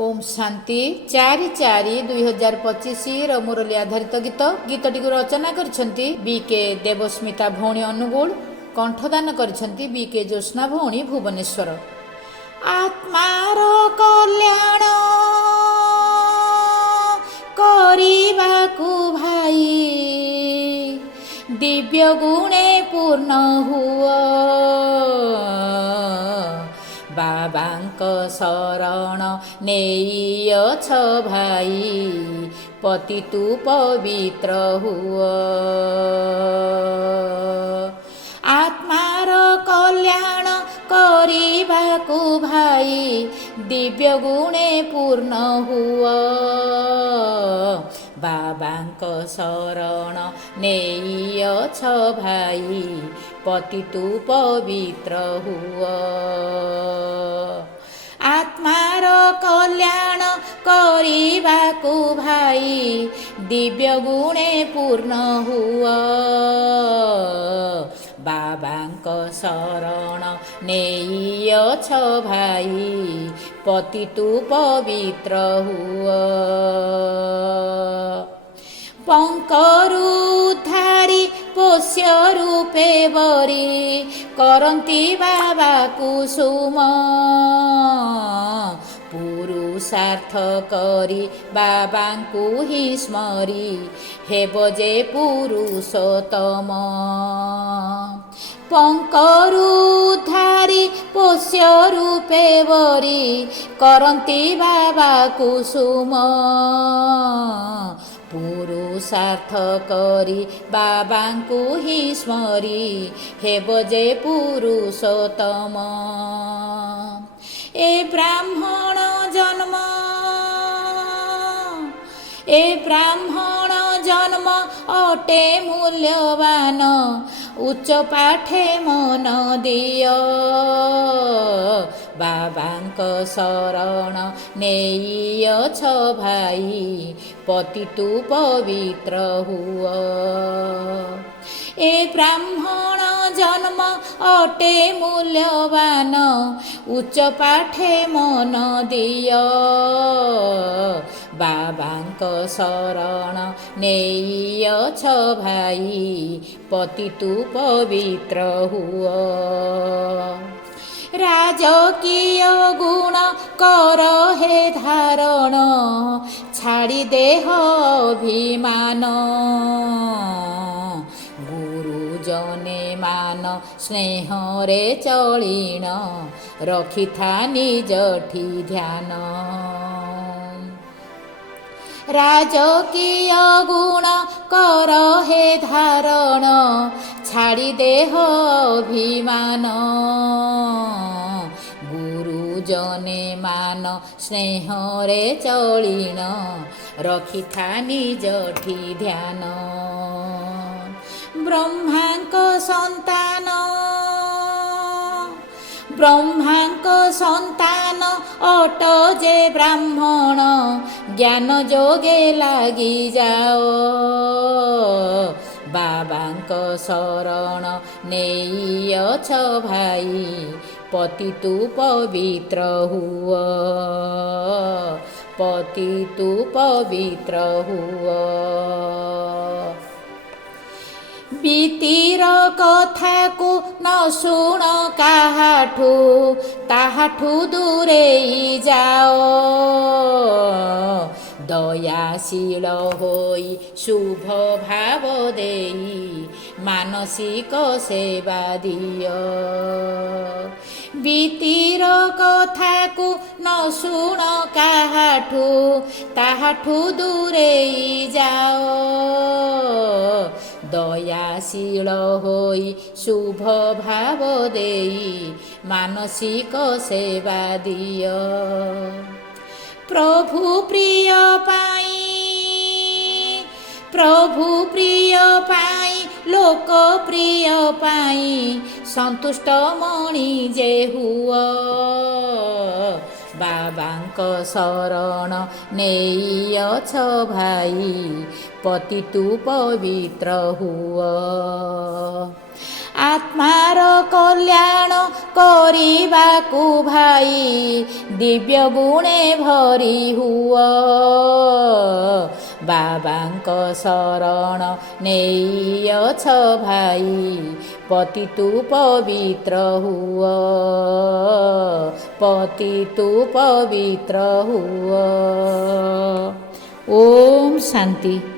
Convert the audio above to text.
ओम शांति 4/4/2025 मुरली आधारित गीतटी रचना करछंती BK Devasmita भौणी Angul कंठदान करछंती BK Jyotsna भौणी Bhubaneswar. आत्मार कल्याण करिबाकु भाई दिव्य गुणे पूर्ण हुआ बाबांक शरण नेइअछ भाई पति तू पवित्र हुआ। आत्मार कल्याण करिबाकु भाई दिव्य गुणे पूर्ण हुआ बाबांक शरण नेइअछ भाई पति तू पवित्र हुआ। आत्मार कल्याण करिबाकु भाई दिव्य गुणे पूर्ण हुआ बाबांक शरण नेइअछ भाई पति तू पवित्र हुआ। पंकरुद्धारी पोष्य रूपे बरी करंती बाबा कुसुम पुरुषार्थ करी बाबांकु ही स्मरी हेब जे पुरुषोत्तम। पंकरुद्धारी पोष्य रूपे बरी करंती बाबा कुसुम पुरुषार्थ करी बाबांकु ही स्मरी हेब जे पुरुषोत्तम। ए ब्राह्मण जन्म अटे मूल्यवान उच्च पाठे मन दिय बाबांक शरण नेइअछ भाई पति तू पवित्र हुआ। ए ब्राह्मण जन्म अटे मूल्यवान उच्च पाठे मन दिय बाबांक शरण नेइअछ भाई पति तू पवित्र हुआ। राजकीय गुण कर हे धारण छाड़ी देह अभिमान गुरुजने मान स्नेह रे चलीण रखिथा निजठी ध्यान। राजकीय गुण कर हे धारण छाड़ी देह अभिमान गुरुजने मान स्नेह रे चलीण रखिथा निजठी ध्यान। ब्रह्मांक संतान अट जे ब्राह्मण ज्ञान जोगे लागी जाओ बाबांक शरण नेइअछ भाई पति तू पवित्र हुआ पति तू पवित्र हुआ। बीतीर कथा को न शुण काहाठू ताहाठू दूरेई जाओ दयाशील होई शुभ भाव देई मानसिक सेवा दिय। बीतीर कथा को न शुण काहाठू ताहाठू दूरेई जाओ दयाशील होई शुभ भाव देई मानसिक सेवा दिय। प्रभु प्रिय पाई लोक प्रिय पाई संतुष्ट मणि जे हुआ बाबांक शरण नेइअछ भाई पति तू पवित्र हुआ। आत्मार कल्याण करिबाकु भाई दिव्य गुणे भरि हुआ बाबांक शरण नेइअछ भाई पतितु पवित्र हुआ पतितु पवित्र हुआ। ओम शांति।